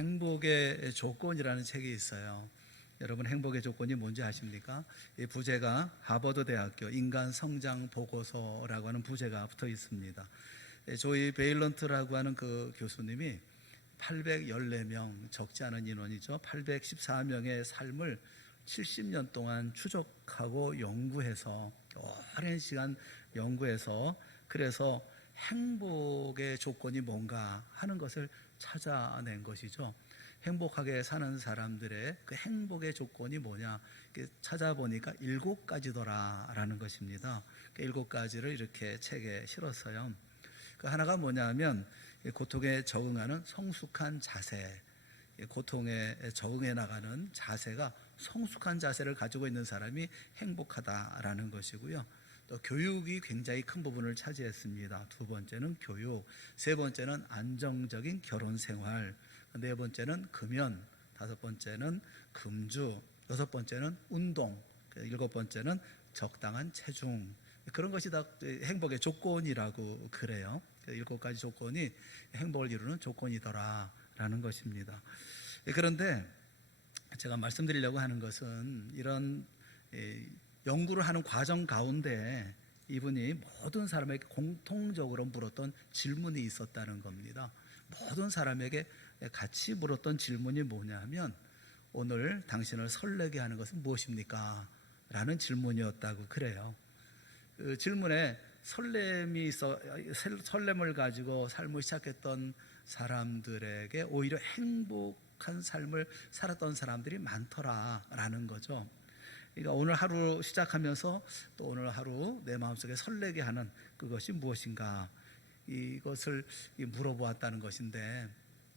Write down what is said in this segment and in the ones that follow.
행복의 조건이라는 책이 있어요. 여러분, 행복의 조건이 뭔지 아십니까? 이 부제가 하버드 대학교 인간 성장 보고서라고 하는 부제가 붙어 있습니다. 조이 베일런트라고 하는 그 교수님이 814명, 적지 않은 인원이죠. 814명의 삶을 70년 동안 추적하고 연구해서, 오랜 시간 연구해서, 그래서 행복의 조건이 뭔가 하는 것을 찾아낸 것이죠. 행복하게 사는 사람들의 그 행복의 조건이 뭐냐 찾아보니까 7가지더라라는 것입니다. 그 7가지를 이렇게 책에 실었어요. 그 하나가 뭐냐면 고통에 적응하는 성숙한 자세, 고통에 적응해 나가는 자세가 성숙한 자세를 가지고 있는 사람이 행복하다라는 것이고요. 또 교육이 굉장히 큰 부분을 차지했습니다. 두 번째는 교육, 세 번째는 안정적인 결혼 생활, 네 번째는 금연, 다섯 번째는 금주, 여섯 번째는 운동, 일곱 번째는 적당한 체중. 그런 것이 다 행복의 조건이라고 그래요. 7가지 조건이 행복을 이루는 조건이더라라는 것입니다. 그런데 제가 말씀드리려고 하는 것은 이런 연구를 하는 과정 가운데 이분이 모든 사람에게 공통적으로 물었던 질문이 있었다는 겁니다. 모든 사람에게 같이 물었던 질문이 뭐냐면, 오늘 당신을 설레게 하는 것은 무엇입니까? 라는 질문이었다고 그래요. 그 질문에 설렘을 가지고 삶을 시작했던 사람들에게 오히려 행복한 삶을 살았던 사람들이 많더라라는 거죠. 그러니까 오늘 하루 시작하면서 또 오늘 하루 내 마음속에 설레게 하는 그것이 무엇인가, 이것을 물어보았다는 것인데,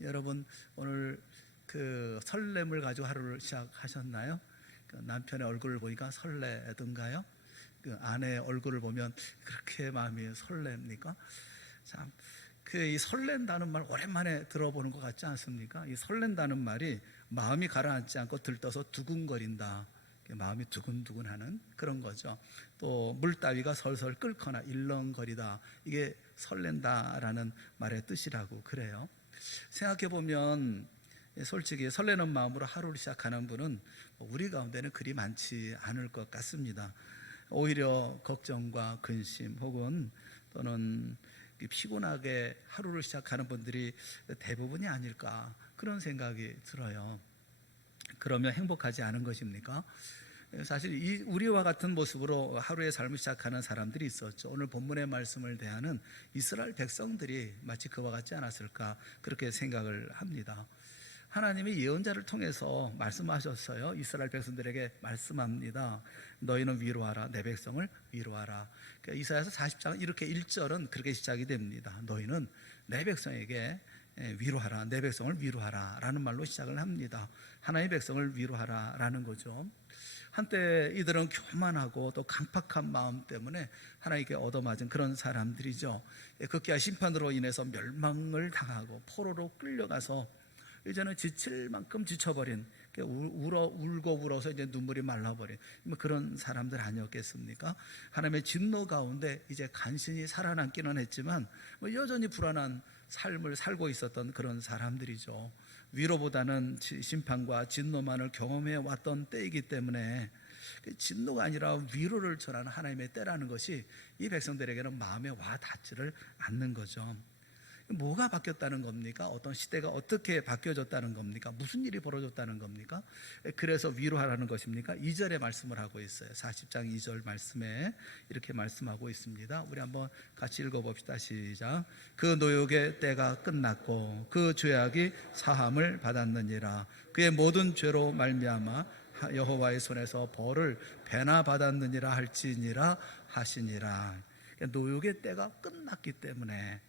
여러분 오늘 그 설렘을 가지고 하루를 시작하셨나요? 그 남편의 얼굴을 보니까 설레던가요? 그 아내의 얼굴을 보면 그렇게 마음이 설렙니까? 참, 이 설렌다는 말 오랜만에 들어보는 것 같지 않습니까? 이 설렌다는 말이 마음이 가라앉지 않고 들떠서 두근거린다, 마음이 두근두근하는 그런 거죠. 또 물따위가 설설 끓거나 일렁거리다, 이게 설렌다라는 말의 뜻이라고 그래요. 생각해 보면 솔직히 설레는 마음으로 하루를 시작하는 분은 우리 가운데는 그리 많지 않을 것 같습니다. 오히려 걱정과 근심 혹은 또는 피곤하게 하루를 시작하는 분들이 대부분이 아닐까, 그런 생각이 들어요. 그러면 행복하지 않은 것입니까? 사실 우리와 같은 모습으로 하루의 삶을 시작하는 사람들이 있었죠. 오늘 본문의 말씀을 대하는 이스라엘 백성들이 마치 그와 같지 않았을까, 그렇게 생각을 합니다. 하나님이 예언자를 통해서 말씀하셨어요. 이스라엘 백성들에게 말씀합니다. 너희는 위로하라, 내 백성을 위로하라. 그러니까 이사야서 40장 이렇게 1절은 그렇게 시작이 됩니다. 너희는 내 백성에게 위로하라, 내 백성을 위로하라 라는 말로 시작을 합니다. 하나님의 백성을 위로하라 라는 거죠. 한때 이들은 교만하고 또 강팍한 마음 때문에 하나님께 얻어맞은 그런 사람들이죠. 극기와 심판으로 인해서 멸망을 당하고 포로로 끌려가서 이제는 지칠 만큼 지쳐버린, 울고 울어서 이제 눈물이 말라버린 그런 사람들 아니었겠습니까? 하나님의 진노 가운데 이제 간신히 살아남기는 했지만 여전히 불안한 삶을 살고 있었던 그런 사람들이죠. 위로보다는 심판과 진노만을 경험해 왔던 때이기 때문에 진노가 아니라 위로를 전하는 하나님의 때라는 것이 이 백성들에게는 마음에 와 닿지를 않는 거죠. 뭐가 바뀌었다는 겁니까? 어떤 시대가 어떻게 바뀌어졌다는 겁니까? 무슨 일이 벌어졌다는 겁니까? 그래서 위로하라는 것입니까? 2절에 말씀을 하고 있어요. 40장 2절 말씀에 이렇게 말씀하고 있습니다. 우리 한번 같이 읽어봅시다. 시작. 그 노역의 때가 끝났고 그 죄악이 사함을 받았느니라. 그의 모든 죄로 말미암아 여호와의 손에서 벌을 배나 받았느니라 할지니라 하시니라. 노역의 때가 끝났기 때문에,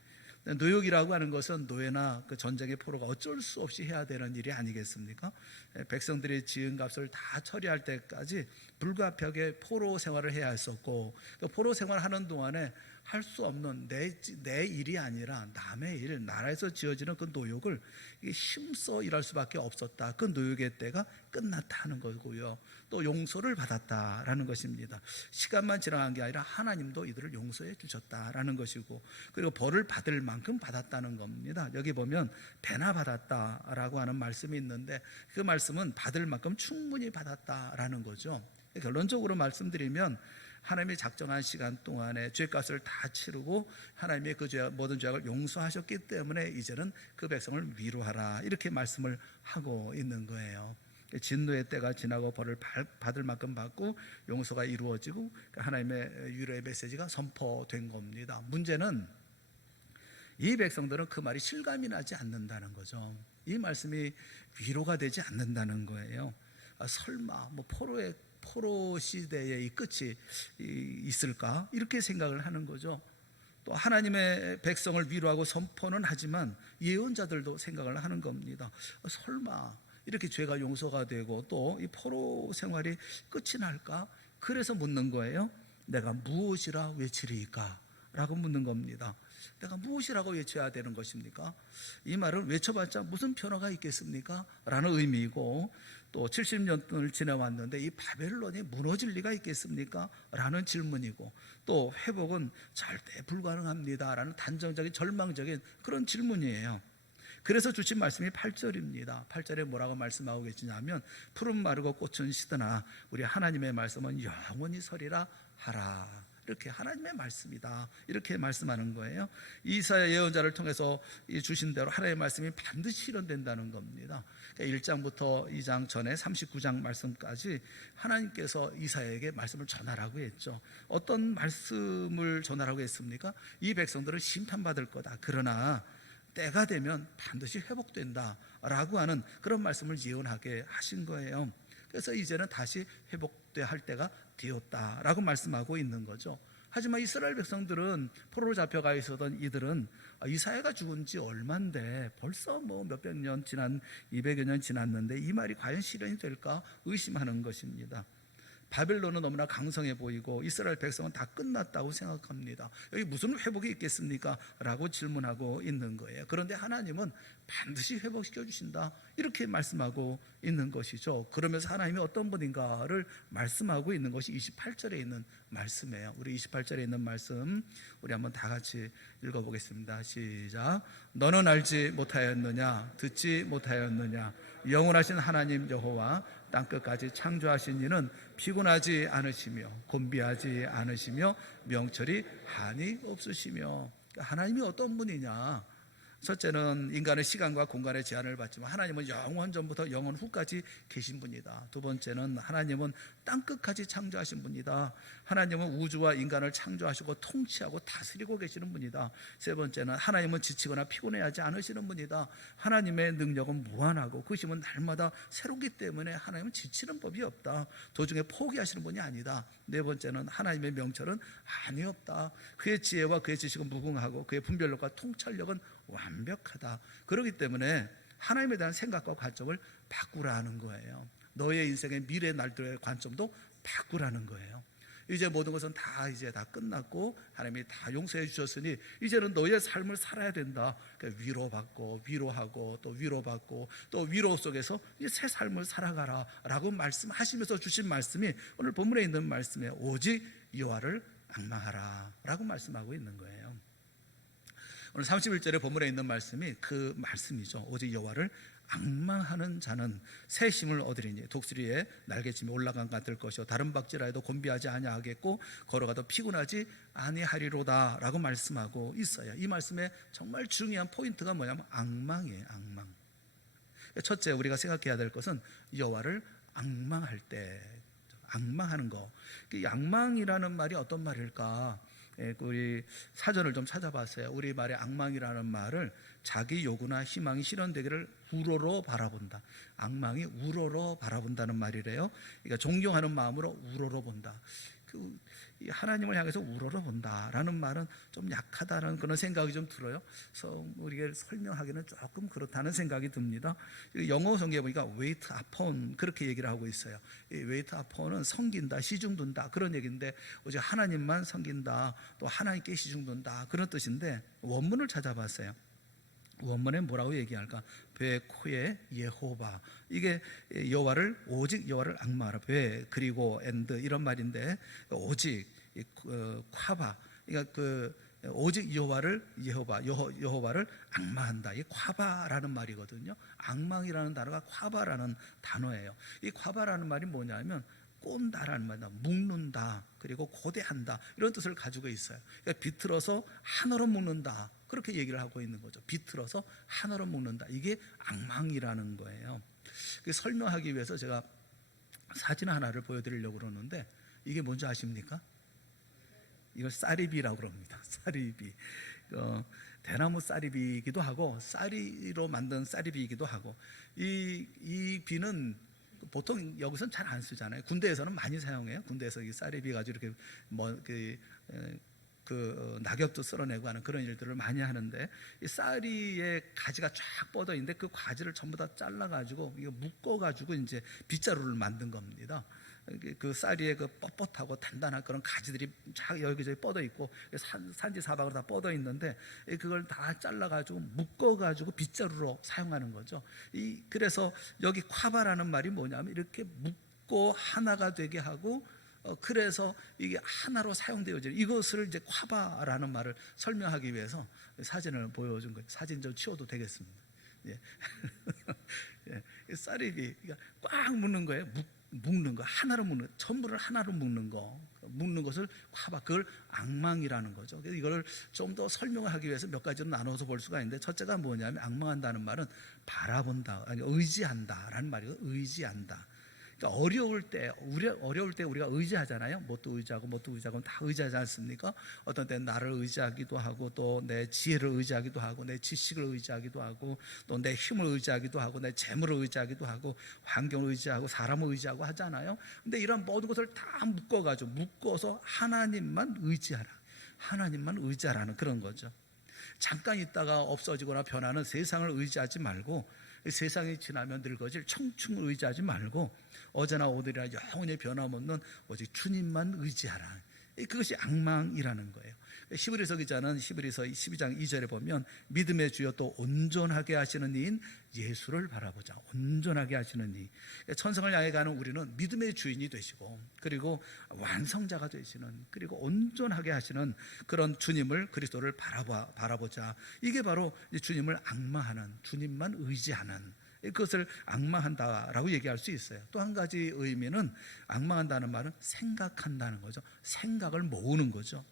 노역이라고 하는 것은 노예나 그 전쟁의 포로가 어쩔 수 없이 해야 되는 일이 아니겠습니까? 백성들이 지은 값을 다 처리할 때까지 불가피하게 포로 생활을 해야 했었고, 그 포로 생활하는 동안에 할 수 없는 내 일이 아니라 남의 일, 나라에서 지어지는 그 노역을 힘써 일할 수밖에 없었다. 그 노역의 때가 끝났다는 거고요. 또 용서를 받았다라는 것입니다. 시간만 지나간 게 아니라 하나님도 이들을 용서해 주셨다라는 것이고, 그리고 벌을 받을 만큼 받았다는 겁니다. 여기 보면 배나 받았다라고 하는 말씀이 있는데, 그 말씀은 받을 만큼 충분히 받았다라는 거죠. 결론적으로 말씀드리면, 하나님이 작정한 시간 동안에 죄값을 다 치르고 하나님의 그 모든 죄악을 용서하셨기 때문에 이제는 그 백성을 위로하라, 이렇게 말씀을 하고 있는 거예요. 진노의 때가 지나고 벌을 받을 만큼 받고 용서가 이루어지고 하나님의 위로의 메시지가 선포된 겁니다. 문제는 이 백성들은 그 말이 실감이 나지 않는다는 거죠. 이 말씀이 위로가 되지 않는다는 거예요. 설마 포로 시대의 이 끝이 있을까? 이렇게 생각을 하는 거죠. 또 하나님의 백성을 위로하고 선포는 하지만 예언자들도 생각을 하는 겁니다. 설마 이렇게 죄가 용서가 되고 또 이 포로 생활이 끝이 날까? 그래서 묻는 거예요. 내가 무엇이라 외치리이까? 라고 묻는 겁니다. 내가 무엇이라고 외쳐야 되는 것입니까? 이 말은 외쳐봤자 무슨 변화가 있겠습니까? 라는 의미이고, 또 70년을 지나왔는데 이 바벨론이 무너질 리가 있겠습니까? 라는 질문이고, 또 회복은 절대 불가능합니다 라는 단정적인 절망적인 그런 질문이에요. 그래서 주신 말씀이 8절입니다. 8절에 뭐라고 말씀하고 계시냐면, 푸른 마르고 꽃은 시드나 우리 하나님의 말씀은 영원히 서리라 하라. 이렇게 하나님의 말씀이다, 이렇게 말씀하는 거예요. 이사야 예언자를 통해서 주신 대로 하나님의 말씀이 반드시 실현된다는 겁니다. 1장부터 2장 전에 39장 말씀까지 하나님께서 이사야에게 말씀을 전하라고 했죠. 어떤 말씀을 전하라고 했습니까? 이 백성들은 심판받을 거다, 그러나 때가 되면 반드시 회복된다 라고 하는 그런 말씀을 예언하게 하신 거예요. 그래서 이제는 다시 회복돼야 할 때가 되었다라고 말씀하고 있는 거죠. 하지만 이스라엘 백성들은 포로로 잡혀가 있었던 이들은 이사야가 죽은 지 얼만데 벌써 몇백 년 지난 200여 년 지났는데 이 말이 과연 실현이 될까 의심하는 것입니다. 바벨론은 너무나 강성해 보이고 이스라엘 백성은 다 끝났다고 생각합니다. 여기 무슨 회복이 있겠습니까? 라고 질문하고 있는 거예요. 그런데 하나님은 반드시 회복시켜 주신다, 이렇게 말씀하고 있는 것이죠. 그러면서 하나님이 어떤 분인가를 말씀하고 있는 것이 28절에 있는 말씀이에요. 우리 28절에 있는 말씀 우리 한번 다 같이 읽어보겠습니다. 시작. 너는 알지 못하였느냐? 듣지 못하였느냐? 영원하신 하나님 여호와 땅끝까지 창조하신 이는 피곤하지 않으시며 곤비하지 않으시며 명철이 한이 없으시며. 하나님이 어떤 분이냐? 첫째는 인간의 시간과 공간의 제한을 받지만 하나님은 영원 전부터 영원 후까지 계신 분이다. 두 번째는 하나님은 땅끝까지 창조하신 분이다. 하나님은 우주와 인간을 창조하시고 통치하고 다스리고 계시는 분이다. 세 번째는 하나님은 지치거나 피곤해하지 않으시는 분이다. 하나님의 능력은 무한하고 그 힘은 날마다 새롭기 때문에 하나님은 지치는 법이 없다. 도중에 포기하시는 분이 아니다. 네 번째는 하나님의 명철은 한이 없다. 그의 지혜와 그의 지식은 무궁하고 그의 분별력과 통찰력은 완벽하다. 그렇기 때문에 하나님에 대한 생각과 관점을 바꾸라는 거예요. 너의 인생의 미래 날들의 관점도 바꾸라는 거예요. 이제 모든 것은 이제 다 끝났고 하나님이 다 용서해 주셨으니 이제는 너의 삶을 살아야 된다. 그러니까 위로받고 위로하고 또 위로받고 또 위로 속에서 이제 새 삶을 살아가라 라고 말씀하시면서 주신 말씀이 오늘 본문에 있는 말씀에 오직 여호와를 앙망하라 라고 말씀하고 있는 거예요. 오늘 31절에 본문에 있는 말씀이 그 말씀이죠. 오직 여호와를 앙망하는 자는 새 힘을 얻으리니 독수리의 날개침이 올라간 같을 것이요 다른 박지라 해도 곤비하지 아니하겠고 걸어가도 피곤하지 아니하리로다 라고 말씀하고 있어요. 이 말씀에 정말 중요한 포인트가 뭐냐면 앙망이에요. 앙망. 첫째 우리가 생각해야 될 것은 여호와를 앙망할 때, 앙망하는 거. 앙망이라는 말이 어떤 말일까? 우리 사전을 좀 찾아봤어요. 우리 말의 앙망이라는 말을 자기 요구나 희망이 실현되기를 우러러 바라본다. 앙망이 우러러 바라본다는 말이래요. 그러니까 존경하는 마음으로 우러러 본다. 이 하나님을 향해서 우러러본다라는 말은 좀 약하다는 그런 생각이 좀 들어요. 그래서 우리가 설명하기는 조금 그렇다는 생각이 듭니다. 영어 성경에 보니까 wait upon 그렇게 얘기를 하고 있어요. 이 wait upon은 섬긴다, 시중둔다 그런 얘기인데, 오직 하나님만 섬긴다, 또 하나님께 시중둔다 그런 뜻인데, 원문을 찾아봤어요. 원문에 뭐라고 얘기할까? 베코의 예호바, 이게 여호와를, 오직 여호와를 앙마하라. 베 그리고 엔드 이런 말인데, 오직 콰바, 그러니까 오직 여호와를 여호와를 앙마한다. 이 콰바라는 말이거든요. 앙망이라는 단어가 콰바라는 단어예요. 이 콰바라는 말이 뭐냐면 꼰다라는 말이다. 묶는다, 그리고 고대한다, 이런 뜻을 가지고 있어요. 그러니까 비틀어서 하나로 묶는다, 그렇게 얘기를 하고 있는 거죠. 비틀어서 하나로 묶는다, 이게 앙망이라는 거예요. 설명하기 위해서 제가 사진 하나를 보여드리려고 그러는데, 이게 뭔지 아십니까? 이걸 쌀이비라고 그럽니다. 쌀이비. 대나무 쌀이비이기도 하고 쌀이로 만든 쌀이비이기도 하고, 이 비는 보통 여기서는 잘 안 쓰잖아요. 군대에서는 많이 사용해요. 군대에서 이 쌀이비 가지고 이렇게 낙엽도 쓸어내고 하는 그런 일들을 많이 하는데, 이 쌀이의 가지가 쫙 뻗어 있는데 그 가지를 전부 다 잘라 가지고 이거 묶어 가지고 이제 빗자루를 만든 겁니다. 그 쌀이의 그 뻣뻣하고 단단한 그런 가지들이 쫙 여기저기 뻗어 있고, 산지 사방으로 다 뻗어 있는데, 그걸 다 잘라 가지고 묶어 가지고 빗자루로 사용하는 거죠. 그래서 여기 콰바라는 말이 뭐냐면 이렇게 묶고 하나가 되게 하고, 그래서 이게 하나로 사용되어지는, 이것을 이제 콰바라는 말을 설명하기 위해서 사진을 보여준 거예요. 사진 좀 치워도 되겠습니다. 예. 예. 쌀이 꽉 묶는 거예요. 묶는 거, 하나로 묶는, 전부를 하나로 묶는 거, 묶는 것을 콰바, 그걸 앙망이라는 거죠. 그래서 이거를 좀 더 설명을 하기 위해서 몇 가지로 나눠서 볼 수가 있는데, 첫째가 뭐냐면 앙망한다는 말은 바라본다, 아니 의지한다라는 말이고, 의지한다. 그러니까 어려울 때 우리가 의지하잖아요. 뭣도 의지하고 다 의지하지 않습니까? 어떤 때는 나를 의지하기도 하고, 또 내 지혜를 의지하기도 하고, 내 지식을 의지하기도 하고, 또 내 힘을 의지하기도 하고, 내 재물을 의지하기도 하고, 환경을 의지하고, 사람을 의지하고 하잖아요. 근데 이런 모든 것을 다 묶어서 하나님만 의지하라는 그런 거죠. 잠깐 있다가 없어지거나 변하는 세상을 의지하지 말고, 세상이 지나면 늙어질 청춘을 의지하지 말고, 어제나 오늘이나 영원히 변함없는 오직 주님만 의지하라. 그것이 앙망이라는 거예요. 히브리서 기자는 히브리서 12장 2절에 보면, 믿음의 주여 또 온전하게 하시는 이인 예수를 바라보자. 온전하게 하시는 이. 천성을 향해 가는 우리는 믿음의 주인이 되시고, 그리고 완성자가 되시는, 그리고 온전하게 하시는 그런 주님을, 그리스도를 바라보자. 이게 바로 주님을 앙망하는, 주님만 의지하는, 그것을 앙망한다라고 얘기할 수 있어요. 또 한 가지 의미는, 앙망한다는 말은 생각한다는 거죠. 생각을 모으는 거죠.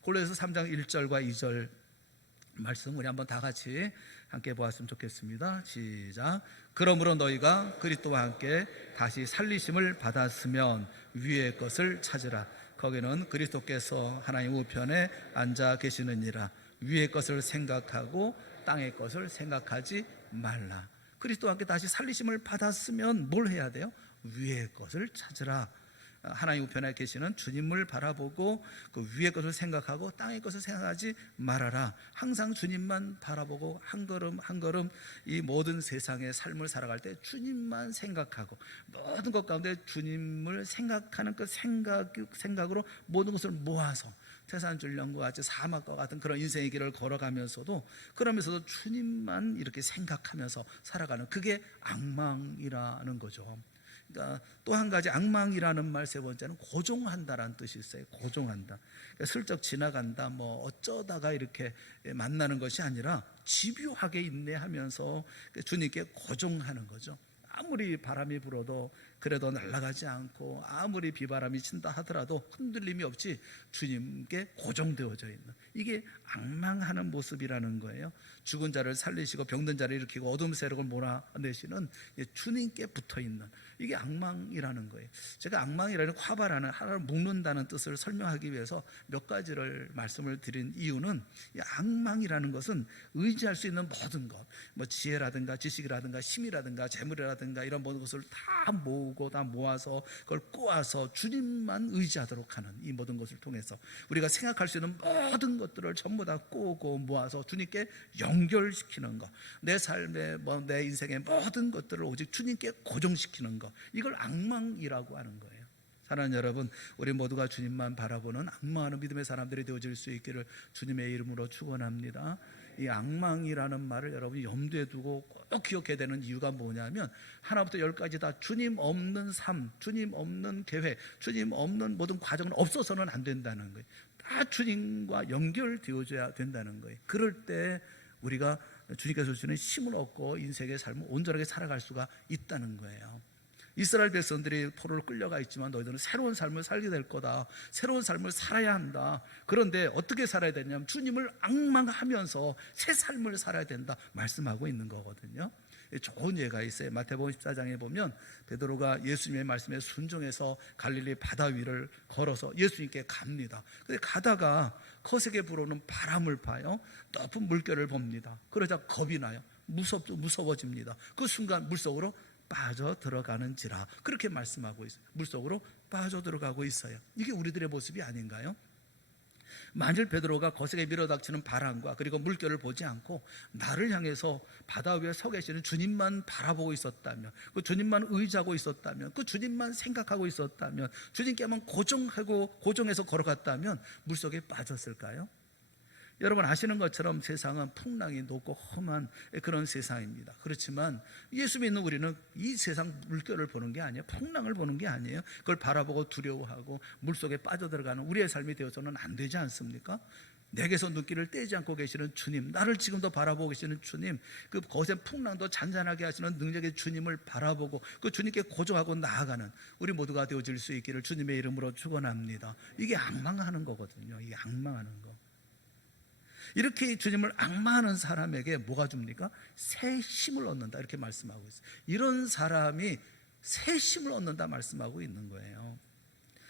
골로새서 3장 1절과 2절 말씀 우리 한번 다 같이 함께 보았으면 좋겠습니다. 시작. 그러므로 너희가 그리스도와 함께 다시 살리심을 받았으면 위의 것을 찾으라. 거기는 그리스도께서 하나님 우편에 앉아 계시느니라. 위의 것을 생각하고 땅의 것을 생각하지 말라. 그리스도와 함께 다시 살리심을 받았으면 뭘 해야 돼요? 위의 것을 찾으라. 하나님 우편에 계시는 주님을 바라보고 그 위의 것을 생각하고 땅의 것을 생각하지 말아라. 항상 주님만 바라보고 한 걸음 한 걸음 이 모든 세상의 삶을 살아갈 때 주님만 생각하고, 모든 것 가운데 주님을 생각하는 그 생각으로 모든 것을 모아서 태산줄령과 같이 사막과 같은 그런 인생의 길을 걸어가면서도, 그러면서도 주님만 이렇게 생각하면서 살아가는, 그게 앙망이라는 거죠. 그러니까 또 한 가지, 앙망이라는 말 세 번째는 고종한다라는 뜻이 있어요. 고종한다. 그러니까 슬쩍 지나간다, 뭐 어쩌다가 이렇게 만나는 것이 아니라 집요하게 인내하면서 주님께 고종하는 거죠. 아무리 바람이 불어도 그래도 날아가지 않고, 아무리 비바람이 친다 하더라도 흔들림이 없이 주님께 고정되어져 있는, 이게 앙망하는 모습이라는 거예요. 죽은 자를 살리시고 병든 자를 일으키고 어둠 세력을 몰아내시는 주님께 붙어있는, 이게 앙망이라는 거예요. 제가 앙망이라는 화바라는, 하나를 묶는다는 뜻을 설명하기 위해서 몇 가지를 말씀을 드린 이유는, 이 앙망이라는 것은 의지할 수 있는 모든 것, 뭐 지혜라든가 지식이라든가 힘이라든가 재물이라든가 재물이라든가 이런 모든 것을 다 모으고 다 모아서 그걸 꼬아서 주님만 의지하도록 하는 이 모든 것을 통해서 우리가 생각할 수 있는 모든 것들을 전부 다 꼬고 모아서 주님께 연결시키는 것, 내 삶의 내 인생의 모든 것들을 오직 주님께 고정시키는 것, 이걸 앙망이라고 하는 거예요. 사랑하는 여러분, 우리 모두가 주님만 바라보는 앙망하는 믿음의 사람들이 되어질 수 있기를 주님의 이름으로 축원합니다. 이 앙망이라는 말을 여러분이 염두에 두고 꼭 기억해야 되는 이유가 뭐냐면 하나부터 열까지 다 주님 없는 삶, 주님 없는 계획, 주님 없는 모든 과정은 없어서는 안 된다는 거예요. 다 주님과 연결되어져야 된다는 거예요. 그럴 때 우리가 주님께서 주시는 힘을 얻고 인생의 삶을 온전하게 살아갈 수가 있다는 거예요. 이스라엘 백성들이 포로로 끌려가 있지만 너희들은 새로운 삶을 살게 될 거다, 새로운 삶을 살아야 한다. 그런데 어떻게 살아야 되냐면 주님을 앙망하면서 새 삶을 살아야 된다 말씀하고 있는 거거든요. 좋은 예가 있어요. 마태복음 14장에 보면 베드로가 예수님의 말씀에 순종해서 갈릴리 바다 위를 걸어서 예수님께 갑니다. 근데 가다가 거세게 불어오는 바람을 봐요. 높은 물결을 봅니다. 그러자 겁이 나요. 무서워집니다. 그 순간 물속으로 빠져 들어가는지라 그렇게 말씀하고 있어요. 물속으로 빠져 들어가고 있어요. 이게 우리들의 모습이 아닌가요? 만일 베드로가 거세게 밀어닥치는 바람과 그리고 물결을 보지 않고 나를 향해서 바다 위에 서 계시는 주님만 바라보고 있었다면, 그 주님만 의지하고 있었다면, 그 주님만 생각하고 있었다면, 주님께만 고정해서 걸어갔다면 물속에 빠졌을까요? 여러분 아시는 것처럼 세상은 풍랑이 높고 험한 그런 세상입니다. 그렇지만 예수 믿는 우리는 이 세상 물결을 보는 게 아니에요. 풍랑을 보는 게 아니에요. 그걸 바라보고 두려워하고 물속에 빠져들어가는 우리의 삶이 되어서는 안 되지 않습니까? 내게서 눈길을 떼지 않고 계시는 주님, 나를 지금도 바라보고 계시는 주님, 그 거센 풍랑도 잔잔하게 하시는 능력의 주님을 바라보고 그 주님께 고정하고 나아가는 우리 모두가 되어질 수 있기를 주님의 이름으로 축원합니다. 이게 앙망하는 거거든요. 이게 앙망하는 거. 이렇게 주님을 앙망하는 사람에게 뭐가 줍니까? 새 힘을 얻는다 이렇게 말씀하고 있어요. 이런 사람이 새 힘을 얻는다 말씀하고 있는 거예요.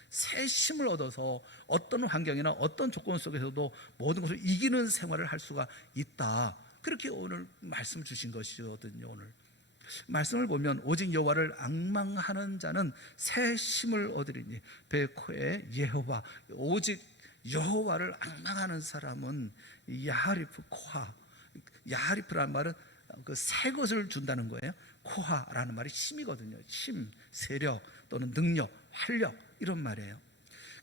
새 힘을 얻어서 어떤 환경이나 어떤 조건 속에서도 모든 것을 이기는 생활을 할 수가 있다. 그렇게 오늘 말씀 주신 것이거든요. 오늘 말씀을 보면 오직 여호와를 앙망하는 자는 새 힘을 얻으리니 베코의 예호와, 오직 여호와를 앙망하는 사람은 야하리프 코하, 야하리프라는 말은 그 새 것을 준다는 거예요. 코하라는 말이 힘이거든요. 힘, 세력 또는 능력, 활력 이런 말이에요.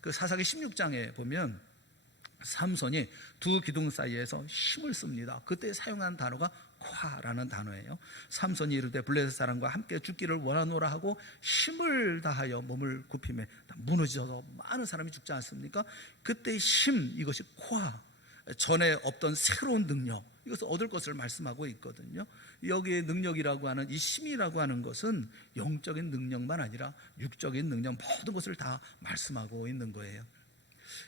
그 사사기 16장에 보면 삼손이 두 기둥 사이에서 힘을 씁니다. 그때 사용한 단어가 코하라는 단어예요. 삼손이 이르되 블레셋 사람과 함께 죽기를 원하노라 하고 힘을 다하여 몸을 굽히매 무너져서 많은 사람이 죽지 않습니까? 그때 힘, 이것이 코하, 전에 없던 새로운 능력, 이것을 얻을 것을 말씀하고 있거든요. 여기에 능력이라고 하는 이 힘이라고 하는 것은 영적인 능력만 아니라 육적인 능력, 모든 것을 다 말씀하고 있는 거예요.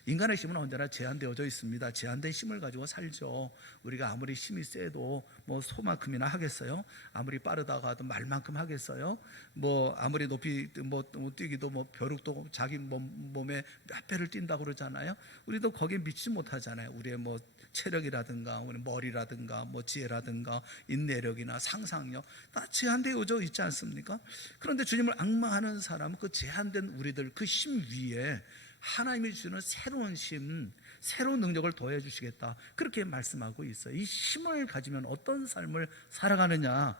인간의 힘은 언제나 제한되어져 있습니다. 제한된 힘을 가지고 살죠. 우리가 아무리 힘이 세도 뭐 소만큼이나 하겠어요? 아무리 빠르다고 하도 말만큼 하겠어요? 뭐 아무리 높이 뛰기도 벼룩도 자기 몸에 몇 배를 뛴다고 그러잖아요. 우리도 거기에 미치지 못하잖아요. 우리의 체력이라든가 우리 머리라든가 지혜라든가 인내력이나 상상력 다 제한되어져 있지 않습니까? 그런데 주님을 앙망하는 사람은 그 제한된 우리들 그 힘 위에 하나님이 주시는 새로운 힘, 새로운 능력을 더해 주시겠다 그렇게 말씀하고 있어요. 이 힘을 가지면 어떤 삶을 살아가느냐,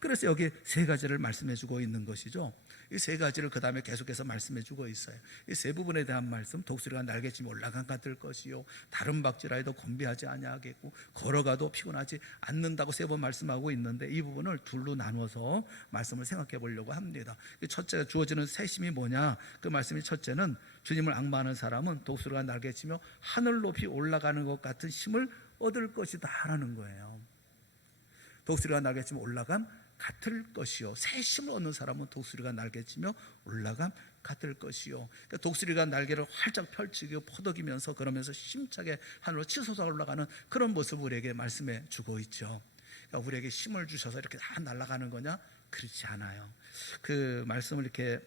그래서 여기 세 가지를 말씀해 주고 있는 것이죠. 이 세 가지를 그 다음에 계속해서 말씀해 주고 있어요. 이 세 부분에 대한 말씀, 독수리가 날개치며 올라간 같을 것이요 다른 박질하여도 곤비하지 아니하겠고 걸어가도 피곤하지 않는다고 세 번 말씀하고 있는데 이 부분을 둘로 나눠서 말씀을 생각해 보려고 합니다. 첫째 주어지는 새 힘이 뭐냐, 그 말씀이 첫째는 주님을 앙망하는 사람은 독수리가 날개치며 하늘 높이 올라가는 것 같은 힘을 얻을 것이다 라는 거예요. 독수리가 날개치며 올라감 같을 것이요, 새 힘을 얻는 사람은 독수리가 날개치며 올라감 같을 것이요. 그러니까 독수리가 날개를 활짝 펼치고 퍼덕이면서 그러면서 힘차게 하늘로 치솟아 올라가는 그런 모습을 우리에게 말씀해 주고 있죠. 그러니까 우리에게 힘을 주셔서 이렇게 다 날아가는 거냐? 그렇지 않아요. 그 말씀을 이렇게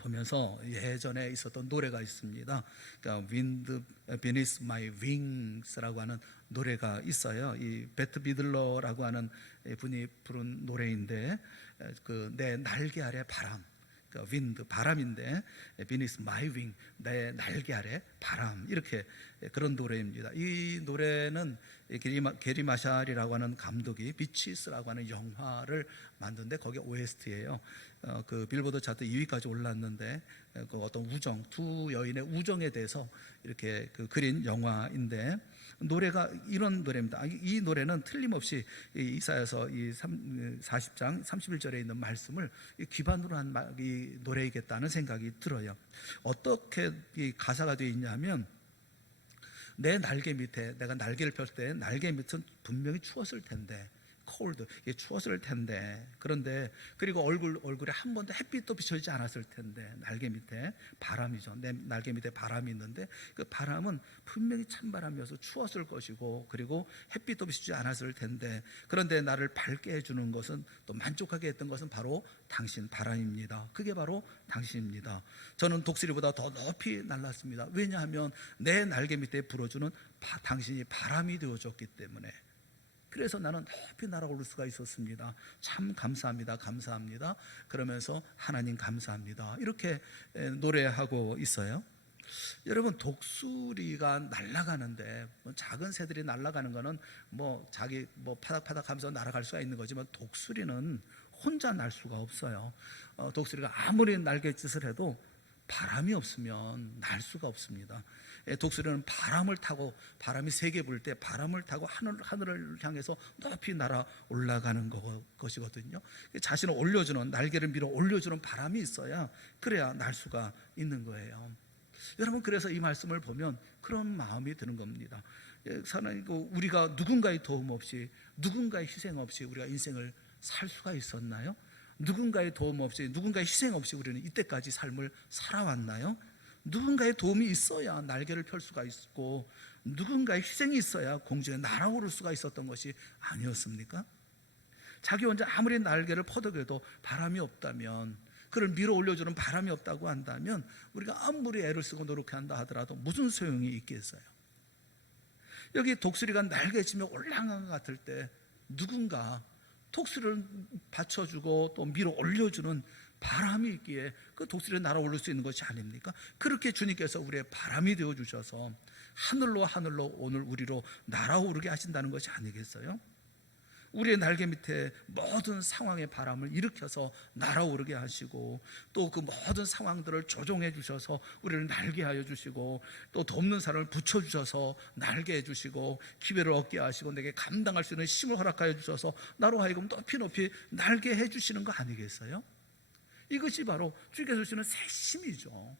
보면서 예전에 있었던 노래가 있습니다. 그러니까 Wind Beneath My Wings라고 하는 노래가 있어요. 이 베트 비들러라고 하는 분이 부른 노래인데 그 내 날개 아래 바람, 그 윈드 바람인데 beneath my wing, 내 날개 아래 바람, 이렇게 그런 노래입니다. 이 노래는 게리 마샬이라고 하는 감독이 비치스라고 하는 영화를 만드는데 거기 OST예요. 그 빌보드 차트 2위까지 올랐는데 그 어떤 우정, 두 여인의 우정에 대해서 이렇게 그 그린 영화인데 노래가 이런 노래입니다. 이 노래는 틀림없이 이사야서 40장 31절에 있는 말씀을 기반으로 한 이 노래이겠다는 생각이 들어요. 어떻게 이 가사가 되어 있냐면, 내 날개 밑에, 내가 날개를 펼 때 날개 밑은 분명히 추웠을 텐데, cold, 추웠을 텐데, 그런데 그리고 얼굴에 한 번도 햇빛도 비춰지지 않았을 텐데, 날개 밑에 바람이죠. 내 날개 밑에 바람이 있는데 그 바람은 분명히 찬바람이어서 추웠을 것이고, 그리고 햇빛도 비추지 않았을 텐데, 그런데 나를 밝게 해주는 것은, 또 만족하게 했던 것은 바로 당신 바람입니다. 그게 바로 당신입니다. 저는 독수리보다 더 높이 날랐습니다. 왜냐하면 내 날개 밑에 불어주는 당신이 바람이 되어줬기 때문에. 그래서 나는 높이 날아오를 수가 있었습니다. 참 감사합니다. 감사합니다. 그러면서 하나님 감사합니다. 이렇게 노래하고 있어요. 여러분, 독수리가 날아가는데, 작은 새들이 날아가는 거는 자기 파닥파닥 하면서 날아갈 수가 있는 거지만, 독수리는 혼자 날 수가 없어요. 독수리가 아무리 날갯짓을 해도 바람이 없으면 날 수가 없습니다. 독수리는 바람을 타고, 바람이 세게 불 때 바람을 타고 하늘을 향해서 높이 날아 올라가는 것이거든요. 자신을 올려주는, 날개를 밀어 올려주는 바람이 있어야, 그래야 날 수가 있는 거예요. 여러분, 그래서 이 말씀을 보면 그런 마음이 드는 겁니다. 우리가 누군가의 도움 없이, 누군가의 희생 없이 우리가 인생을 살 수가 있었나요? 누군가의 도움 없이, 누군가의 희생 없이 우리는 이때까지 삶을 살아왔나요? 누군가의 도움이 있어야 날개를 펼 수가 있고, 누군가의 희생이 있어야 공중에 날아오를 수가 있었던 것이 아니었습니까? 자기 혼자 아무리 날개를 퍼덕여도 바람이 없다면, 그를 밀어 올려주는 바람이 없다고 한다면, 우리가 아무리 애를 쓰고 노력한다 하더라도 무슨 소용이 있겠어요? 여기 독수리가 날개치며 올라간 것 같을 때 누군가 독수리를 받쳐주고 또 밀어 올려주는 바람이 있기에 그 독수리를 날아올릴 수 있는 것이 아닙니까? 그렇게 주님께서 우리의 바람이 되어주셔서 하늘로 오늘 우리로 날아오르게 하신다는 것이 아니겠어요? 우리의 날개 밑에 모든 상황의 바람을 일으켜서 날아오르게 하시고, 또 그 모든 상황들을 조종해 주셔서 우리를 날게 하여 주시고, 또 돕는 사람을 붙여주셔서 날게 해주시고, 기회를 얻게 하시고, 내게 감당할 수 있는 힘을 허락하여 주셔서 나로 하여금 높이 날게 해주시는 거 아니겠어요? 이것이 바로 주께서 주시는 새 힘이죠.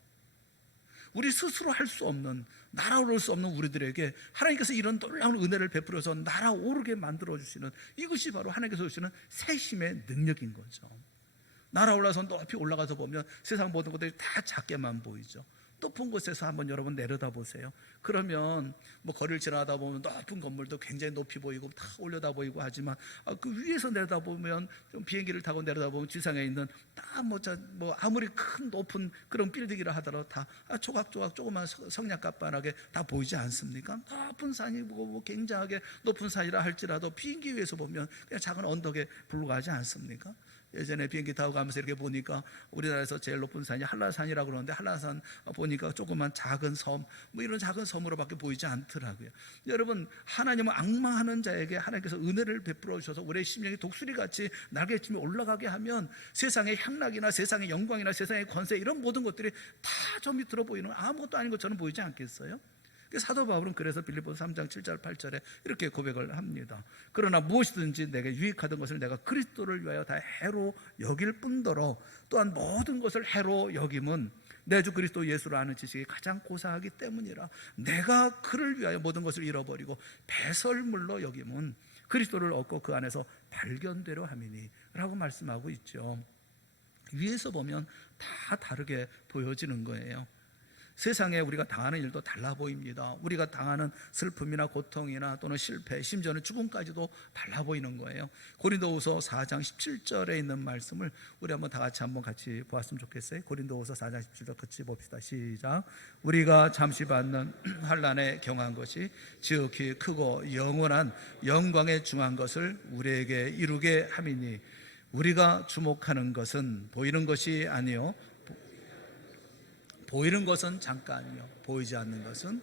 우리 스스로 할 수 없는, 날아오를 수 없는 우리들에게 하나님께서 이런 놀라운 은혜를 베풀어서 날아오르게 만들어주시는, 이것이 바로 하나님께서 주시는 새 힘의 능력인 거죠. 날아올라서 높이 올라가서 보면 세상 모든 것들이 다 작게만 보이죠. 높은 곳에서 한번 여러분 내려다 보세요. 그러면 거리를 지나다 보면 높은 건물도 굉장히 높이 보이고 다 올려다 보이고 하지만, 그 위에서 내려다 보면, 좀 비행기를 타고 내려다 보면 지상에 있는 다 아무리 큰 높은 그런 빌딩이라 하더라도 다 조각조각 조그만 성냥갑반하게 다 보이지 않습니까? 높은 산이 굉장하게 높은 산이라 할지라도 비행기 위에서 보면 그냥 작은 언덕에 불과하지 않습니까? 예전에 비행기 타고 가면서 이렇게 보니까 우리나라에서 제일 높은 산이 한라산이라고 그러는데, 한라산 보니까 조그만 작은 섬, 이런 작은 섬으로밖에 보이지 않더라고요. 여러분, 하나님은 앙망하는 자에게 하나님께서 은혜를 베풀어 주셔서 우리의 심령이 독수리같이 날개치며 올라가게 하면, 세상의 향락이나 세상의 영광이나 세상의 권세, 이런 모든 것들이 다 저 밑으로 보이는, 아무것도 아닌 것처럼 보이지 않겠어요? 사도 바울은 그래서 빌립보서 3장 7절 8절에 이렇게 고백을 합니다. 그러나 무엇이든지 내게 유익하던 것을 내가 그리스도를 위하여 다 해로 여길 뿐더러, 또한 모든 것을 해로 여김은 내 주 그리스도 예수를 아는 지식이 가장 고사하기 때문이라. 내가 그를 위하여 모든 것을 잃어버리고 배설물로 여김은 그리스도를 얻고 그 안에서 발견되려 함이니 라고 말씀하고 있죠. 위에서 보면 다 다르게 보여지는 거예요. 세상에 우리가 당하는 일도 달라 보입니다. 우리가 당하는 슬픔이나 고통이나 또는 실패, 심지어는 죽음까지도 달라 보이는 거예요. 고린도후서 4장 17절에 있는 말씀을 우리 한번 다 같이 보았으면 좋겠어요. 고린도후서 4장 17절 같이 봅시다. 시작. 우리가 잠시 받는 환난에 경한 것이 지극히 크고 영원한 영광에 중한 것을 우리에게 이루게 함이니, 우리가 주목하는 것은 보이는 것이 아니요, 보이는 것은 잠깐이요, 보이지 않는 것은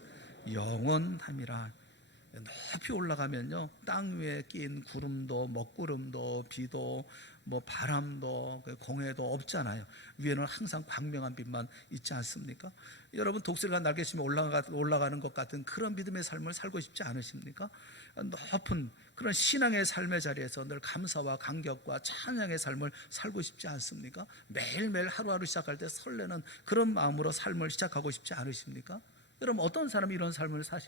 영원함이라. 높이 올라가면요, 땅 위에 낀 구름도 먹구름도 비도 바람도 공해도 없잖아요. 위에는 항상 광명한 빛만 있지 않습니까? 여러분, 독수리가 날개치며 올라가는 것 같은 그런 믿음의 삶을 살고 싶지 않으십니까? 높은 그런 신앙의 삶의 자리에서 늘 감사와 감격과 찬양의 삶을 살고 싶지 않습니까? 매일매일 하루하루 시작할 때 설레는 그런 마음으로 삶을 시작하고 싶지 않으십니까? 여러분, 어떤 사람이 이런 삶을 살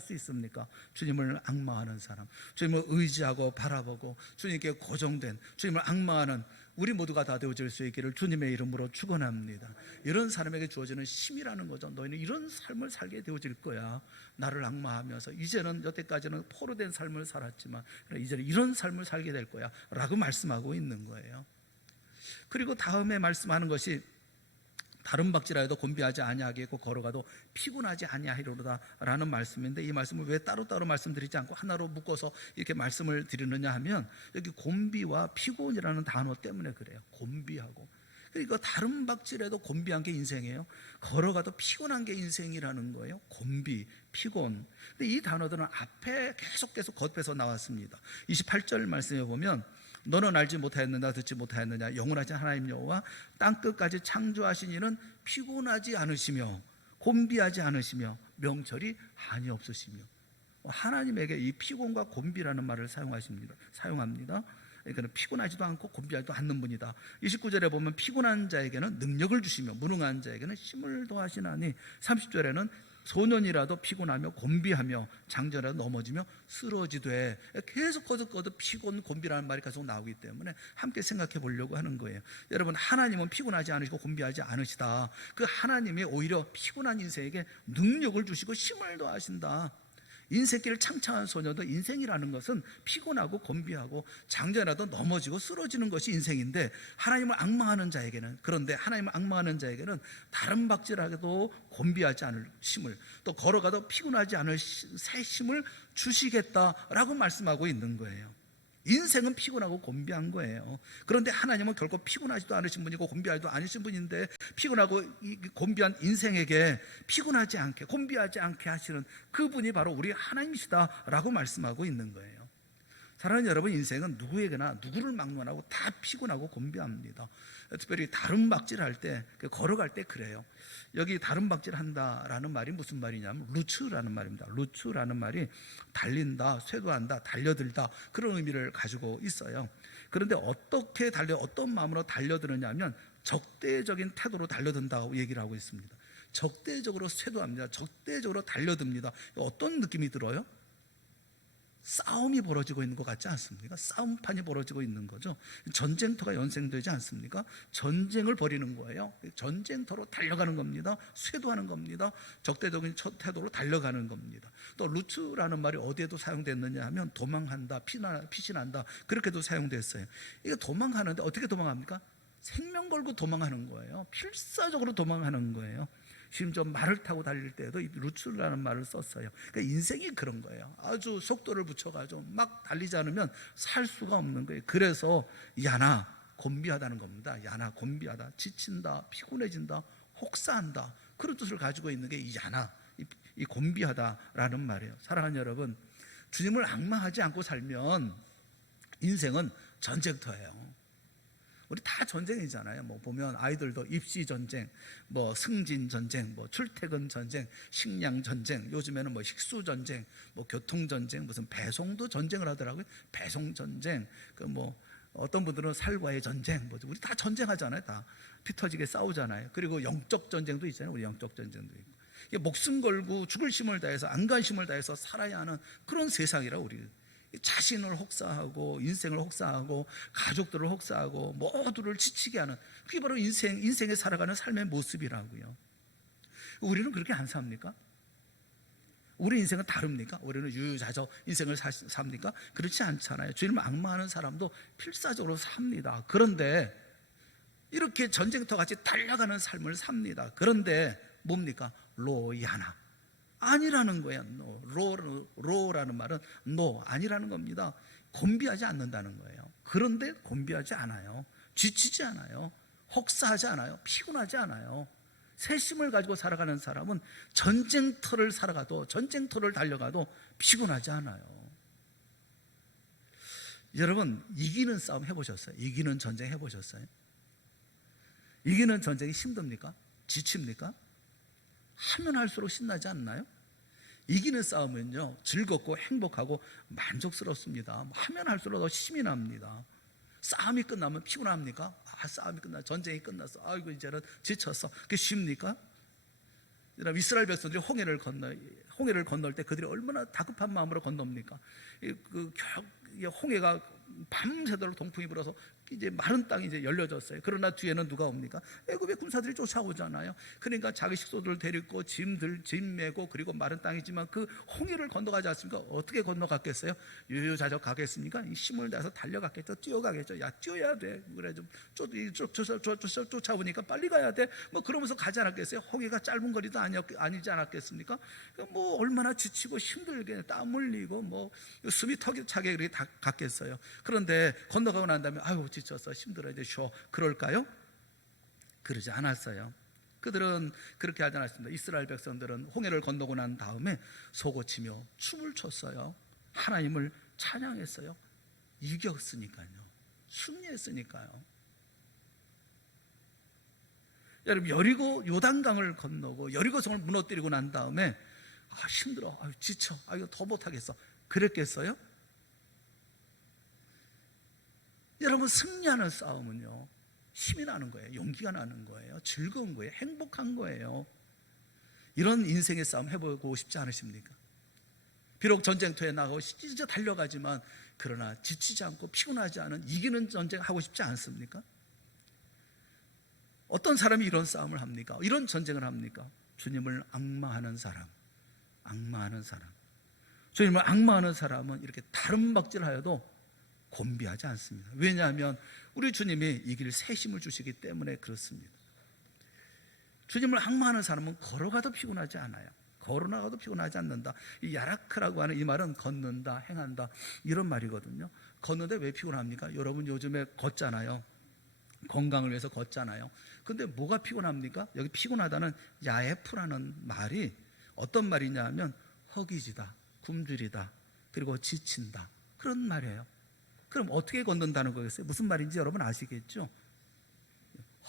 수 있습니까? 주님을 앙망하는 사람, 주님을 의지하고 바라보고 주님께 고정된, 주님을 앙망하는 우리 모두가 다 되어질 수 있기를 주님의 이름으로 축원합니다. 이런 사람에게 주어지는 힘이라는 거죠. 너희는 이런 삶을 살게 되어질 거야. 나를 앙망하면서 이제는 여태까지는 포로된 삶을 살았지만 이제는 이런 삶을 살게 될 거야 라고 말씀하고 있는 거예요. 그리고 다음에 말씀하는 것이 다른 박질하여도 곤비하지 아니하겠고 걸어가도 피곤하지 아니하리로다 라는 말씀인데, 이 말씀을 왜 따로따로 말씀드리지 않고 하나로 묶어서 이렇게 말씀을 드리느냐 하면, 여기 곤비와 피곤이라는 단어 때문에 그래요. 곤비하고, 그러니까 다른 박질해도 곤비한 게 인생이에요. 걸어가도 피곤한 게 인생이라는 거예요. 곤비, 피곤. 근데 이 단어들은 앞에 계속 겉에서 나왔습니다. 28절 말씀에 보면 너는 알지 못하였느냐 듣지 못하였느냐 영원하신 하나님 여호와 땅끝까지 창조하신 이는 피곤하지 않으시며 곤비하지 않으시며 명철이 한이 없으시며. 하나님에게 이 피곤과 곤비라는 말을 사용합니다. 그러니까 피곤하지도 않고 곤비하지도 않는 분이다. 29절에 보면 피곤한 자에게는 능력을 주시며 무능한 자에게는 힘을 더하시나니, 30절에는 소년이라도 피곤하며 곤비하며 장전이라도 넘어지며 쓰러지되, 계속 거듭 피곤 곤비라는 말이 계속 나오기 때문에 함께 생각해 보려고 하는 거예요. 여러분, 하나님은 피곤하지 않으시고 곤비하지 않으시다. 그 하나님이 오히려 피곤한 인생에게 능력을 주시고 힘을 더하신다. 인생길을 창창한 소녀도 인생이라는 것은 피곤하고 곤비하고 장전이라도 넘어지고 쓰러지는 것이 인생인데, 하나님을 앙망하는 자에게는, 그런데 하나님을 앙망하는 자에게는 다른 박질하게도 곤비하지 않을 힘을, 또 걸어가도 피곤하지 않을 새 힘을 주시겠다라고 말씀하고 있는 거예요. 인생은 피곤하고 곤비한 거예요. 그런데 하나님은 결코 피곤하지도 않으신 분이고 곤비하지도 않으신 분인데, 피곤하고 곤비한 인생에게 피곤하지 않게 곤비하지 않게 하시는 그분이 바로 우리 하나님이시다라고 말씀하고 있는 거예요. 사랑하는 여러분, 인생은 누구에게나 누구를 막론하고 다 피곤하고 곤비합니다. 특별히 다름박질할 때, 걸어갈 때 그래요. 여기 다름박질한다라는 말이 무슨 말이냐면 루츠라는 말입니다. 루츠라는 말이 달린다, 쇄도한다, 달려들다, 그런 의미를 가지고 있어요. 그런데 어떻게 어떤 마음으로 달려드느냐 하면 적대적인 태도로 달려든다고 얘기를 하고 있습니다. 적대적으로 쇄도합니다. 적대적으로 달려듭니다. 어떤 느낌이 들어요? 싸움이 벌어지고 있는 것 같지 않습니까? 싸움판이 벌어지고 있는 거죠. 전쟁터가 연생되지 않습니까? 전쟁을 벌이는 거예요. 전쟁터로 달려가는 겁니다. 쇄도하는 겁니다. 적대적인 태도로 달려가는 겁니다. 또 루츠라는 말이 어디에도 사용됐느냐 하면 도망한다, 피신한다, 그렇게도 사용됐어요. 이게 도망하는데 어떻게 도망합니까? 생명 걸고 도망하는 거예요. 필사적으로 도망하는 거예요. 심지어 말을 타고 달릴 때에도 이 루츠라는 말을 썼어요. 그러니까 인생이 그런 거예요. 아주 속도를 붙여가지고 막 달리지 않으면 살 수가 없는 거예요. 그래서 야나, 곤비하다는 겁니다. 야나, 곤비하다, 지친다, 피곤해진다, 혹사한다, 그런 뜻을 가지고 있는 게 이 야나, 이 곤비하다라는 말이에요. 사랑하는 여러분, 주님을 앙망하지 않고 살면 인생은 전쟁터예요. 우리 다 전쟁이잖아요. 보면 아이들도 입시 전쟁, 승진 전쟁, 출퇴근 전쟁, 식량 전쟁, 요즘에는 식수 전쟁, 교통 전쟁, 무슨 배송도 전쟁을 하더라고요. 배송 전쟁, 어떤 분들은 살과의 전쟁, 우리 다 전쟁하잖아요. 다 피 터지게 싸우잖아요. 그리고 영적 전쟁도 있잖아요. 우리 영적 전쟁도 있고, 목숨 걸고 죽을 힘을 다해서 안간힘을 다해서 살아야 하는 그런 세상이라, 우리 자신을 혹사하고 인생을 혹사하고 가족들을 혹사하고 모두를 지치게 하는, 그게 바로 인생에 살아가는 삶의 모습이라고요. 우리는 그렇게 안 삽니까? 우리 인생은 다릅니까? 우리는 유유자적 인생을 삽니까? 그렇지 않잖아요. 주님을 앙망하는 사람도 필사적으로 삽니다. 그런데 이렇게 전쟁터같이 달려가는 삶을 삽니다. 그런데 뭡니까? 로야나, 아니라는 거야. 로라는 말은 아니라는 겁니다. 곤비하지 않는다는 거예요. 그런데 곤비하지 않아요. 지치지 않아요. 혹사하지 않아요. 피곤하지 않아요. 새심을 가지고 살아가는 사람은 전쟁터를 살아가도, 전쟁터를 달려가도 피곤하지 않아요. 여러분, 이기는 싸움 해보셨어요? 이기는 전쟁 해보셨어요? 이기는 전쟁이 힘듭니까? 지칩니까? 하면 할수록 신나지 않나요? 이기는 싸움은요, 즐겁고 행복하고 만족스럽습니다. 하면 할수록 더 힘이 납니다. 싸움이 끝나면 피곤합니까? 싸움이 끝나, 전쟁이 끝났어. 아이고, 이제는 지쳤어. 그게 쉽니까? 여러분, 이스라엘 백성들이 홍해를 건널 때 그들이 얼마나 다급한 마음으로 건넙니까? 홍해가 밤새도록 동풍이 불어서 이제 마른 땅이 이제 열려졌어요. 그러나 뒤에는 누가 옵니까? 애굽의 군사들이 쫓아오잖아요. 그러니까 자기 식소들을 데리고 짐 메고, 그리고 마른 땅이지만 그 홍해를 건너가지 않습니까? 어떻게 건너갔겠어요? 유유자적 가겠습니까? 힘을 다해서 달려갔겠죠. 뛰어가겠죠. 야, 뛰어야 돼. 그래, 좀 쫓아오니까 빨리 가야 돼. 뭐 그러면서 가지 않았겠어요? 홍해가 짧은 거리도 아니지 않았겠습니까? 뭐 얼마나 지치고 힘들게 땀 흘리고 뭐 숨이 턱이 차게 그렇게 다 갔겠어요. 그런데 건너가고 난 다음에 아유, 지쳤어, 힘들어, 이제 쉬어. 그럴까요? 그러지 않았어요. 그들은 그렇게 하지 않았습니다. 이스라엘 백성들은 홍해를 건너고 난 다음에 소고치며 춤을 췄어요. 하나님을 찬양했어요. 이겼으니까요. 승리했으니까요. 여러분, 여리고 요단강을 건너고 여리고성을 무너뜨리고 난 다음에 힘들어, 지쳐, 이거 더 못하겠어. 그랬겠어요? 여러분, 승리하는 싸움은요, 힘이 나는 거예요. 용기가 나는 거예요. 즐거운 거예요. 행복한 거예요. 이런 인생의 싸움 해보고 싶지 않으십니까? 비록 전쟁터에 나가고 진짜 달려가지만 그러나 지치지 않고 피곤하지 않은 이기는 전쟁 하고 싶지 않습니까? 어떤 사람이 이런 싸움을 합니까? 이런 전쟁을 합니까? 주님을 앙망하는 사람. 주님을 앙망하는 사람은 이렇게 다른 박질하여도 곤비하지 않습니다. 왜냐하면 우리 주님이 이길 새 힘을 주시기 때문에 그렇습니다. 주님을 앙망하는 사람은 걸어가도 피곤하지 않아요. 걸어나가도 피곤하지 않는다. 이 야라크라고 하는 이 말은 걷는다, 행한다, 이런 말이거든요. 걷는데 왜 피곤합니까? 여러분, 요즘에 걷잖아요. 건강을 위해서 걷잖아요. 근데 뭐가 피곤합니까? 여기 피곤하다는 야에프라는 말이 어떤 말이냐 하면 허기지다, 굶주리다, 그리고 지친다, 그런 말이에요. 그럼 어떻게 걷는다는 거겠어요? 무슨 말인지 여러분 아시겠죠?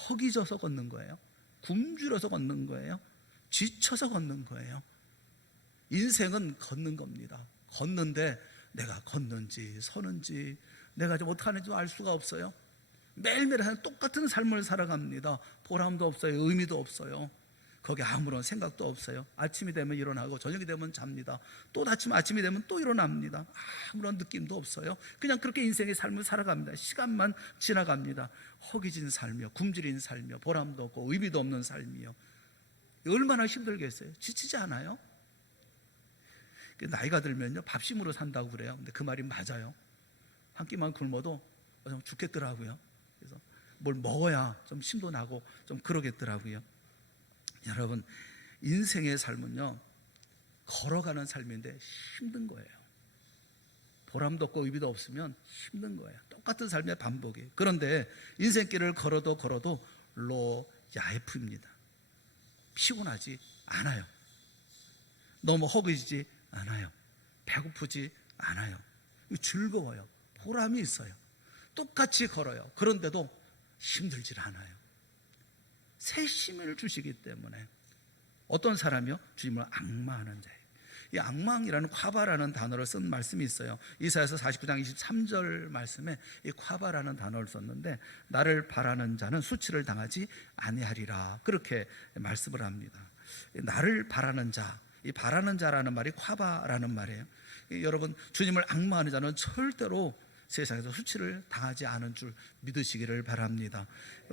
허기져서 걷는 거예요. 굶주려서 걷는 거예요. 지쳐서 걷는 거예요. 인생은 걷는 겁니다. 걷는데 내가 걷는지 서는지 내가 좀 어떻게 하는지 알 수가 없어요. 매일매일 하는 똑같은 삶을 살아갑니다. 보람도 없어요. 의미도 없어요. 거기에 아무런 생각도 없어요. 아침이 되면 일어나고 저녁이 되면 잡니다. 또 아침이 되면 또 일어납니다. 아무런 느낌도 없어요. 그냥 그렇게 인생의 삶을 살아갑니다. 시간만 지나갑니다. 허기진 삶이요, 굶주린 삶이요, 보람도 없고 의미도 없는 삶이요. 얼마나 힘들겠어요? 지치지 않아요? 나이가 들면요, 밥심으로 산다고 그래요. 근데 그 말이 맞아요. 한 끼만 굶어도 좀 죽겠더라고요. 그래서 뭘 먹어야 좀 힘도 나고 좀 그러겠더라고요. 여러분, 인생의 삶은요, 걸어가는 삶인데 힘든 거예요. 보람도 없고 의미도 없으면 힘든 거예요. 똑같은 삶의 반복이에요. 그런데 인생길을 걸어도 야에프입니다. 피곤하지 않아요. 너무 허기지지 않아요. 배고프지 않아요. 즐거워요. 보람이 있어요. 똑같이 걸어요. 그런데도 힘들질 않아요. 새 힘을 주시기 때문에. 어떤 사람이요? 주님을 앙망하는 자예요. 이 앙망이라는 콰바라는 단어를 쓴 말씀이 있어요. 이사야서 49장 23절 말씀에 이 콰바라는 단어를 썼는데, 나를 바라는 자는 수치를 당하지 아니하리라, 그렇게 말씀을 합니다. 나를 바라는 자, 이 바라는 자라는 말이 콰바라는 말이에요. 여러분, 주님을 앙망하는 자는 절대로 세상에서 수치를 당하지 않은 줄 믿으시기를 바랍니다.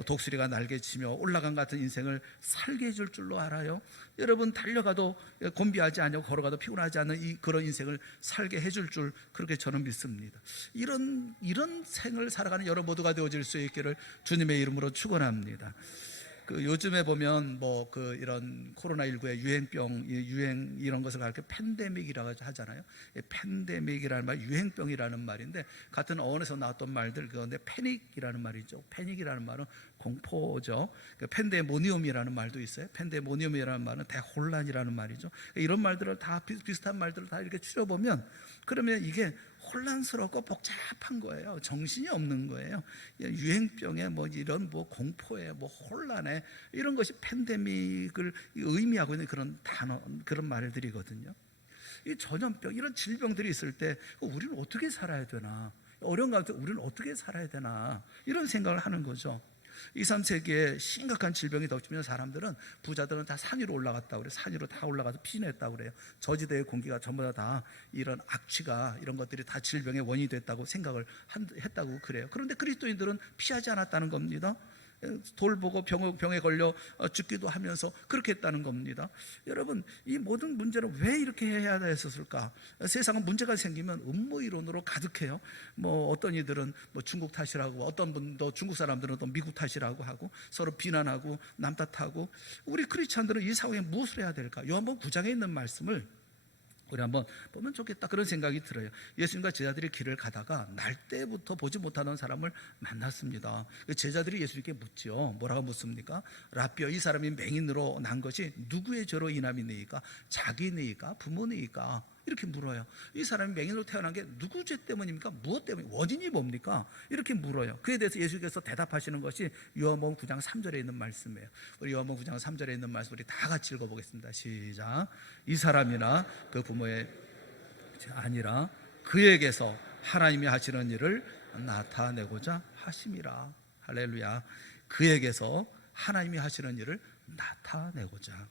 독수리가 날개치며 올라간 같은 인생을 살게 해줄 줄로 알아요. 여러분, 달려가도 곤비하지 않고 걸어가도 피곤하지 않는 그런 인생을 살게 해줄 줄, 그렇게 저는 믿습니다. 이런 생을 살아가는 여러분 모두가 되어질 수 있기를 주님의 이름으로 축원합니다. 그 요즘에 보면 뭐 그 이런 코로나19의 유행 이런 것을 가르쳐 팬데믹이라고 하잖아요. 팬데믹이라는 말, 유행병이라는 말인데 같은 어원에서 나왔던 말들 그런데 패닉이라는 말이죠. 패닉이라는 말은 공포죠. 팬데모니움이라는 말도 있어요. 팬데모니움이라는 말은 대혼란이라는 말이죠. 이런 말들을 다 비슷한 말들을 다 이렇게 추려보면 그러면 이게 혼란스럽고 복잡한 거예요. 정신이 없는 거예요. 유행병에 뭐 이런 뭐 공포에 뭐 혼란에 이런 것이 팬데믹을 의미하고 있는 그런 단어, 그런 말들이거든요. 이 전염병, 이런 질병들이 있을 때 우리는 어떻게 살아야 되나, 어려운 가운데 우리는 어떻게 살아야 되나 이런 생각을 하는 거죠. 2, 3세기에 심각한 질병이 덮치면 사람들은 부자들은 다 산 위로 올라갔다고 그래요. 산 위로 다 올라가서 피신했다고 그래요. 저지대의 공기가 전부 다 이런 악취가 이런 것들이 다 질병의 원인이 됐다고 생각을 했다고 그래요. 그런데 그리스도인들은 피하지 않았다는 겁니다. 돌 보고 병에 걸려 죽기도 하면서 그렇게 했다는 겁니다. 여러분, 이 모든 문제를 왜 이렇게 해야 했었을까? 세상은 문제가 생기면 음모이론으로 가득해요. 뭐 어떤 이들은 뭐 중국 탓이라고, 어떤 분도 중국 사람들은 또 미국 탓이라고 하고 서로 비난하고 남 탓하고. 우리 크리스찬들은 이 상황에 무엇을 해야 될까? 요한복음 9장에 있는 말씀을 우리 한번 보면 좋겠다 그런 생각이 들어요. 예수님과 제자들이 길을 가다가 날 때부터 보지 못하는 사람을 만났습니다. 제자들이 예수님께 묻죠. 뭐라고 묻습니까? 라비어, 이 사람이 맹인으로 난 것이 누구의 죄로 인함이니까? 자기니까? 부모니까? 이렇게 물어요. 이 사람이 맹인으로 태어난 게 누구 죄 때문입니까? 무엇 때문에? 원인이 뭡니까? 이렇게 물어요. 그에 대해서 예수께서 대답하시는 것이 요한복음 9장 3절에 있는 말씀이에요. 우리 요한복음 9장 3절에 있는 말씀 우리 다 같이 읽어보겠습니다. 시작. 이 사람이나 그 부모의 아니라 그에게서 하나님이 하시는 일을 나타내고자 하심이라. 할렐루야. 그에게서 하나님이 하시는 일을 나타내고자.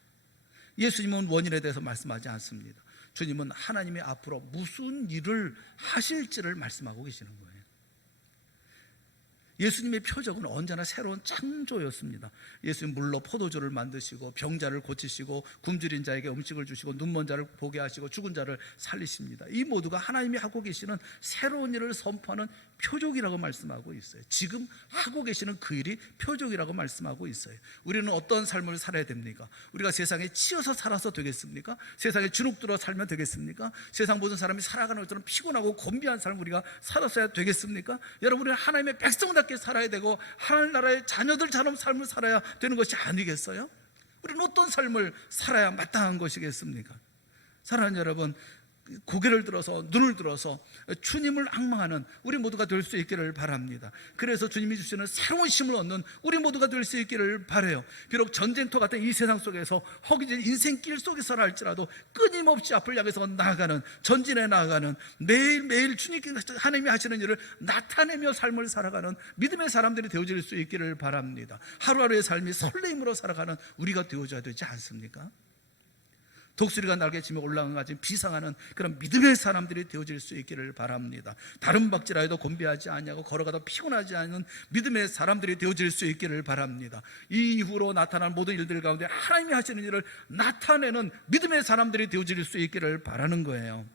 예수님은 원인에 대해서 말씀하지 않습니다. 주님은 하나님이 앞으로 무슨 일을 하실지를 말씀하고 계시는 거예요. 예수님의 표적은 언제나 새로운 창조였습니다. 예수님 물로 포도주를 만드시고 병자를 고치시고 굶주린 자에게 음식을 주시고 눈먼 자를 보게 하시고 죽은 자를 살리십니다. 이 모두가 하나님이 하고 계시는 새로운 일을 선포하는 표적이라고 말씀하고 있어요. 지금 하고 계시는 그 일이 표적이라고 말씀하고 있어요. 우리는 어떤 삶을 살아야 됩니까? 우리가 세상에 치여서 살아서 되겠습니까? 세상에 주눅들어 살면 되겠습니까? 세상 모든 사람이 살아가는 것처럼 피곤하고 곤비한 삶을 우리가 살았어야 되겠습니까? 여러분, 우리는 하나님의 백성답게 살아야 되고 하나님 나라의 자녀들처럼 삶을 살아야 되는 것이 아니겠어요? 우리는 어떤 삶을 살아야 마땅한 것이겠습니까? 사랑하는 여러분, 고개를 들어서 눈을 들어서 주님을 앙망하는 우리 모두가 될 수 있기를 바랍니다. 그래서 주님이 주시는 새로운 힘을 얻는 우리 모두가 될 수 있기를 바라요. 비록 전쟁터 같은 이 세상 속에서 허기진 인생길 속에서라 할지라도 끊임없이 앞을 향해서 나아가는, 전진해 나아가는, 매일매일 주님께 하나님이 하시는 일을 나타내며 삶을 살아가는 믿음의 사람들이 되어질 수 있기를 바랍니다. 하루하루의 삶이 설레임으로 살아가는 우리가 되어줘야 되지 않습니까? 독수리가 날개치며 올라간 같이 비상하는 그런 믿음의 사람들이 되어질 수 있기를 바랍니다. 다른 박질하여도 곤비하지 아니하고 걸어가도 피곤하지 않은 믿음의 사람들이 되어질 수 있기를 바랍니다. 이 이후로 나타난 모든 일들 가운데 하나님이 하시는 일을 나타내는 믿음의 사람들이 되어질 수 있기를 바라는 거예요.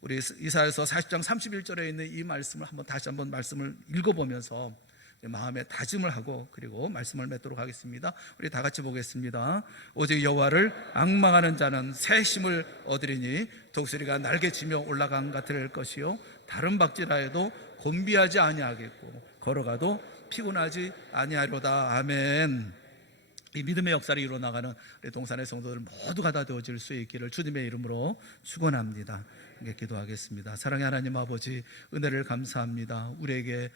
우리 이사야서 40장 31절에 있는 이 말씀을 다시 한번 말씀을 읽어보면서 마음에 다짐을 하고 그리고 말씀을 맺도록 하겠습니다. 우리 다 같이 보겠습니다. 오직 여호와를 앙망하는 자는 새 힘을 얻으리니 독수리가 날개치며 올라간 같을 것이요 다른 박질하여도 곤비하지 아니하겠고 걸어가도 피곤하지 아니하리로다. 아멘. 이 믿음의 역사를 이루어나가는 우리 동산의 성도들 모두가 다 되어질 수 있기를 주님의 이름으로 축원합니다. 기도하겠습니다. 사랑의 하나님 아버지, 은혜를 감사합니다. 우리에게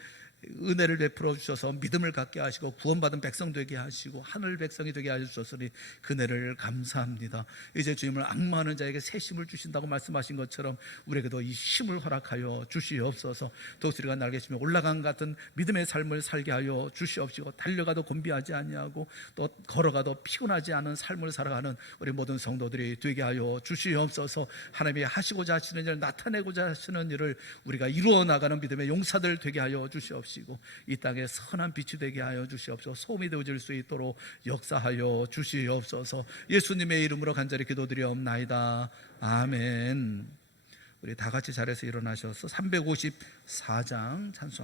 은혜를 베풀어 주셔서 믿음을 갖게 하시고 구원받은 백성 되게 하시고 하늘 백성이 되게 하셨으니 그 은혜를 감사합니다. 이제 주님을 앙망하는 자에게 새 힘을 주신다고 말씀하신 것처럼 우리에게도 이 힘을 허락하여 주시옵소서. 독수리가 날개치며 올라간 같은 믿음의 삶을 살게 하여 주시옵시고 달려가도 곤비하지 아니하고 또 걸어가도 피곤하지 않은 삶을 살아가는 우리 모든 성도들이 되게 하여 주시옵소서. 하나님이 하시고자 하시는 일을 나타내고자 하시는 일을 우리가 이루어 나가는 믿음의 용사들 되게 하여 주시옵시고 이 땅에 선한 빛이 되게 하여 주시옵소서. 소음이 되어질 수 있도록 역사하여 주시옵소서. 예수님의 이름으로 간절히 기도드리옵나이다. 아멘. 우리 다 같이 자리에서 일어나셔서 354장 찬송